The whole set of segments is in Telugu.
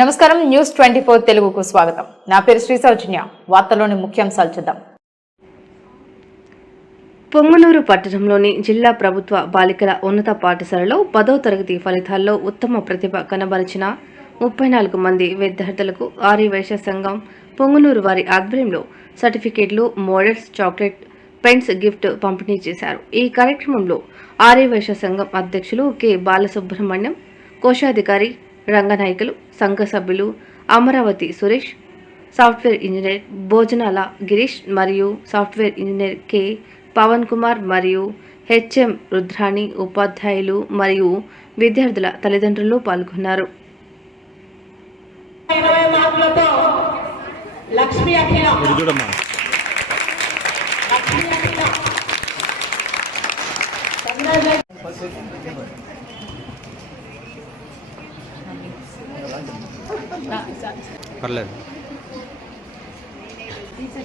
నమస్కారం న్యూస్ 24 తెలుగుకు స్వాగతం. నా పేరు శ్రీ సౌజన్య. వార్తల్లోని ముఖ్యాంశాలు చూద్దాం. పొంగనూరు పట్టణంలోని జిల్లా ప్రభుత్వ బాలికల ఉన్నత పాఠశాలలో 10వ తరగతి ఫలితాల్లో ఉత్తమ ప్రతిభ కనబరిచిన 34 మంది విద్యార్థులకు ఆర్యవైశ్య సంఘం పొంగనూరు వారి ఆధ్వర్యంలో సర్టిఫికేట్లు, మోడల్స్, చాక్లెట్, పెన్స్ గిఫ్ట్ పంపిణీ చేశారు. ఈ కార్యక్రమంలో ఆర్యవైశ్య సంఘం అధ్యక్షులు కె బాలసుబ్రహ్మణ్యం, కోశాధికారి రంగనాయకులు, సంఘ సభ్యులు అమరావతి సురేష్, సాఫ్ట్వేర్ ఇంజనీర్ భోజనాల గిరీష్ మరియు software engineer K Pavan Kumar మరియు హెచ్ఎం రుద్రాణి, ఉపాధ్యాయులు మరియు విద్యార్థుల తల్లిదండ్రులు పాల్గొన్నారు. పర్లేదు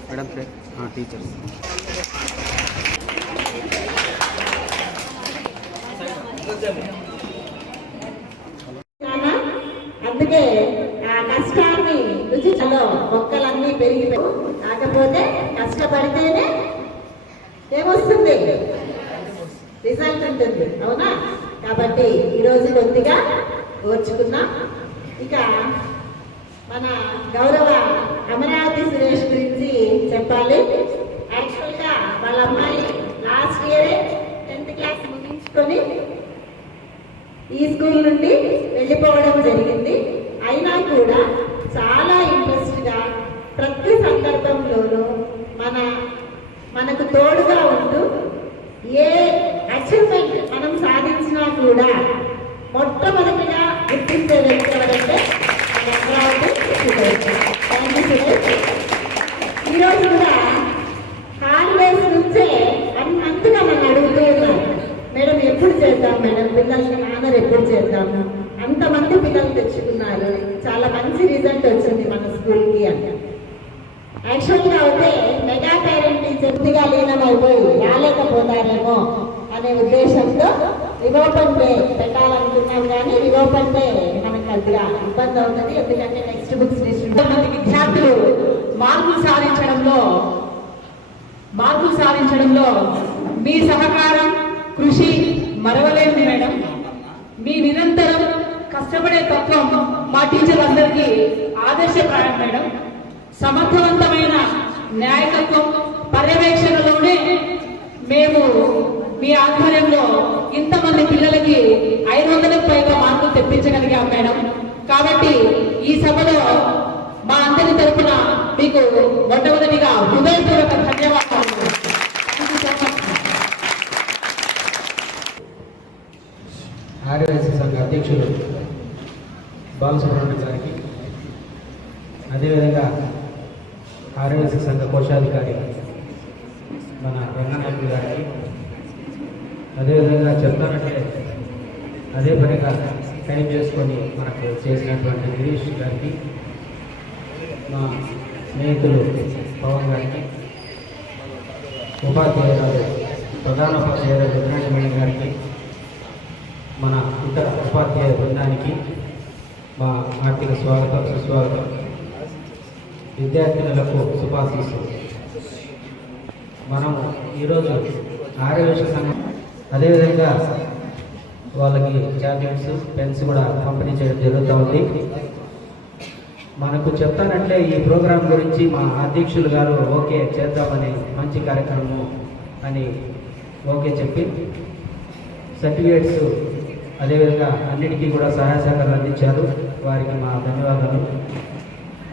మేడం, టీచర్స్ అందుకే ఆ కష్టాన్ని రుచిలో మొక్కలన్నీ పెరిగిపోయి, కాకపోతే కష్టపడితేనే ఏమొస్తుంది, రిజల్ట్ ఉంటుంది. అవునా? కాబట్టి ఈరోజు కొద్దిగా ఓర్చుకున్నాం. ఇక మన గౌరవ అమరావతి సురేష్ గురించి చెప్పాలి. యాక్చువల్గా వాళ్ళ అమ్మాయి లాస్ట్ ఇయరే 10th క్లాస్ ముగించుకొని ఈ స్కూల్ నుండి వెళ్ళిపోవడం జరిగింది. అయినా కూడా చాలా ఇంట్రెస్ట్గా ప్రతి సందర్భంలోనూ మనకు తోడుగా ఉంటూ ఏ అచీవ్మెంట్ మనం సాధించినా కూడా మొట్టమొదటిగా గుర్తించే వ్యక్తి ఎవరంటే ఈరోజు కూడా హాలిడేస్ నుంచే అంతగా మనం అడుగుతూ ఉన్నాం, మేడం ఎప్పుడు చేద్దాం, మేడం పిల్లలకి ఆనర్ ఎప్పుడు చేద్దాము. అంతమంది పిల్లలు తెచ్చుకున్నారు, చాలా మంచి రిజల్ట్ వచ్చింది మన స్కూల్కి అని. యాక్చువల్గా అయితే మెగా పేరెంట్ టీచర్గా లీనమైపోయి రాలేకపోతారేమో అనే ఉద్దేశంతో రివోపెన్ డే పెట్టాలనుకున్నాం. కానీ రివోపెన్ డే మనకు కొద్దిగా ఇబ్బంది అవుతుంది, ఎందుకంటే నెక్స్ట్ బుక్స్ డిస్ట్రిబ్యూట్ విద్యార్థులు మార్కులు సాధించడంలో మీ సహకారం, కృషి మరవలేనిది మేడం. మీ నిరంతరం కష్టపడే తత్వం మా టీచర్లందరికీ ఆదర్శప్రాయం మేడం. సమర్థవంతమైన నాయకత్వం, పర్యవేక్షణలోనే మేము మీ ఆధ్వర్యంలో ఇంతమంది పిల్లలకి 500కు పైగా మార్కులు తెప్పించగలిగాం మేడం. కాబట్టి ఈ సభలో మా అందరి తరఫున మీకు మొట్టమొదటిగా హృదయపూర్వక ధన్యవాదాలు. ఆర్యవైశ్య సంఘ అధ్యక్షులు బాలసుబ్రహ్మణ్యం గారికి, అదేవిధంగా ఆర్యవైశ్య సంఘ కోశాధికారి మన రంగనాయకులు గారికి, అదేవిధంగా చెప్తానంటే అదే పనిగా టైం చేసుకొని మనకు చేసినటువంటి గిరీష్ గారికి, మా స్నేహితులు పవన్ గారికి, ఉపాధ్యాయురాలు ప్రధానోపాధ్యాయులు రుద్రాణి మేడం గారికి, మన ఇతర ఉపాధ్యాయ బృందానికి మా ఆర్థిక స్వాగతం, సుస్వాగతం. విద్యార్థినులకు శుభాశీస్సులు. మనం ఈరోజు ఆర్యవైశ్య సంఘం అదేవిధంగా వాళ్ళకి చాక్లెట్స్, పెన్స్ కూడా పంపిణీ చేయడం జరుగుతూ ఉంది. మనకు చెప్తానంటే ఈ ప్రోగ్రాం గురించి మా అధ్యక్షులు గారు ఓకే చేద్దామని, మంచి కార్యక్రమం అని ఓకే చెప్పి సర్టిఫికేట్స్ అదేవిధంగా అన్నిటికీ కూడా సహాయ సహకారాలు అందించారు. వారికి మా ధన్యవాదాలు.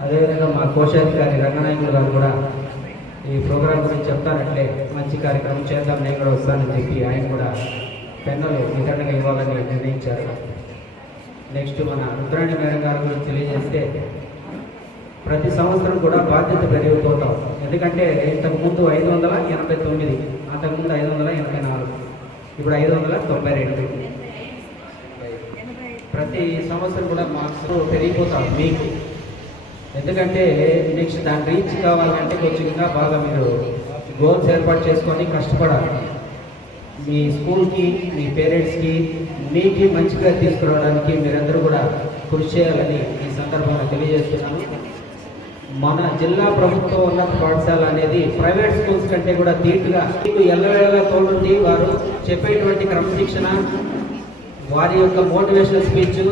అదేవిధంగా మా కోశాధికారి రంగనాయకులు గారు కూడా ఈ ప్రోగ్రాం గురించి చెప్తానంటే మంచి కార్యక్రమం చేద్దాం, నేను కూడా వస్తానని చెప్పి ఆయన కూడా పెన్నులు వితరణగా ఇవ్వాలని నిర్ణయించారు. నెక్స్ట్ మన రుద్రాణి మేడం గారి గురించి తెలియజేస్తే, ప్రతి సంవత్సరం కూడా బాధ్యత పెరిగిపోతాం. ఎందుకంటే ఇంతకుముందు 589, అంతకుముందు 584, ఇప్పుడు 592. ప్రతి సంవత్సరం కూడా మార్క్స్ పెరిగిపోతాం మీకు. ఎందుకంటే నెక్స్ట్ దాన్ని రీచ్ కావాలంటే కొంచెం ఇంకా బాగా మీరు గోల్స్ ఏర్పాటు చేసుకొని కష్టపడాలి. మీ స్కూల్కి, మీ పేరెంట్స్కి, మీకు మంచిగా తీసుకురావడానికి మీరందరూ కూడా కృషి చేయాలని ఈ సందర్భంగా తెలియజేస్తున్నాను. మన జిల్లా ప్రభుత్వ ఉన్నత పాఠశాల అనేది ప్రైవేట్ స్కూల్స్ కంటే కూడా ధీటుగా మీకు ఎల్లవేళలా తోడుండి వారు చెప్పేటువంటి క్రమశిక్షణ, వారి యొక్క మోటివేషనల్ స్పీచ్,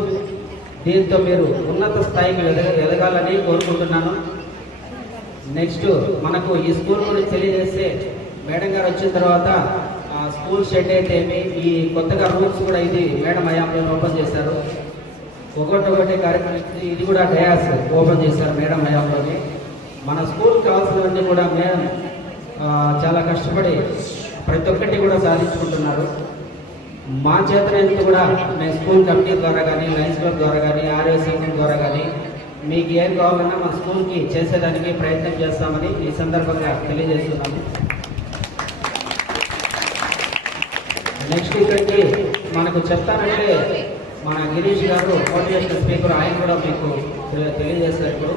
దీంతో మీరు ఉన్నత స్థాయికి ఎదగాలని కోరుకుంటున్నాను. నెక్స్ట్ మనకు ఈ స్కూల్ గురించి తెలియజేస్తే మేడం గారు వచ్చిన తర్వాత స్కూల్ షెడ్ అయితే ఏమి, ఈ కొత్తగా రూమ్స్ కూడా ఇది మేడం హయాంలో ఓపెన్ చేశారు. ఒకటి కార్యక్రమం ఇది కూడా డయాస్ ఓపెన్ చేశారు మేడం హయాంలోనే. మన స్కూల్ కావాల్సినవన్నీ కూడా మేడం చాలా కష్టపడి ప్రతి ఒక్కటి కూడా సాధించుకుంటున్నారు. మా చేతనైతే కూడా మేము స్కూల్ కమిటీ ద్వారా కానీ, లయన్స్ క్లబ్ ద్వారా కానీ, ఆర్య సంఘం ద్వారా కానీ మీకు ఏం కావాలన్నా మన స్కూల్కి చేసేదానికి ప్రయత్నం చేస్తామని ఈ సందర్భంగా తెలియజేస్తున్నాము. నెక్స్ట్ ఇక్కడికి మనకు చెప్తానంటే మన గిరీష్ గారు మోటివేషనల్ స్పీకర్, ఆయన కూడా మీకు తెలియజేస్తారు. ఇప్పుడు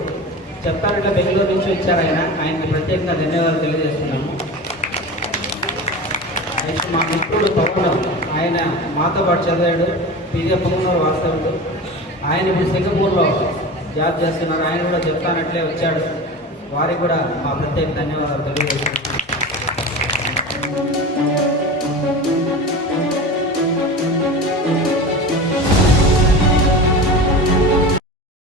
చెప్తానంటే బెంగళూరు నుంచి వచ్చారు ఆయనకి ప్రత్యేకంగా ధన్యవాదాలు తెలియజేస్తున్నాము. నెక్స్ట్ మా మిత్రుడు పవన్, ఆయన మాతో పాటు చదివాడు, పీజీ పొంగనూరు వాస్తవుడు. ఆయన ఇప్పుడు సింగపూర్లో జాబ్ చేస్తున్నారు. ఆయన కూడా చెప్తానట్లే వచ్చాడు. వారికి కూడా మా ప్రత్యేక ధన్యవాదాలు తెలియజేస్తున్నాం.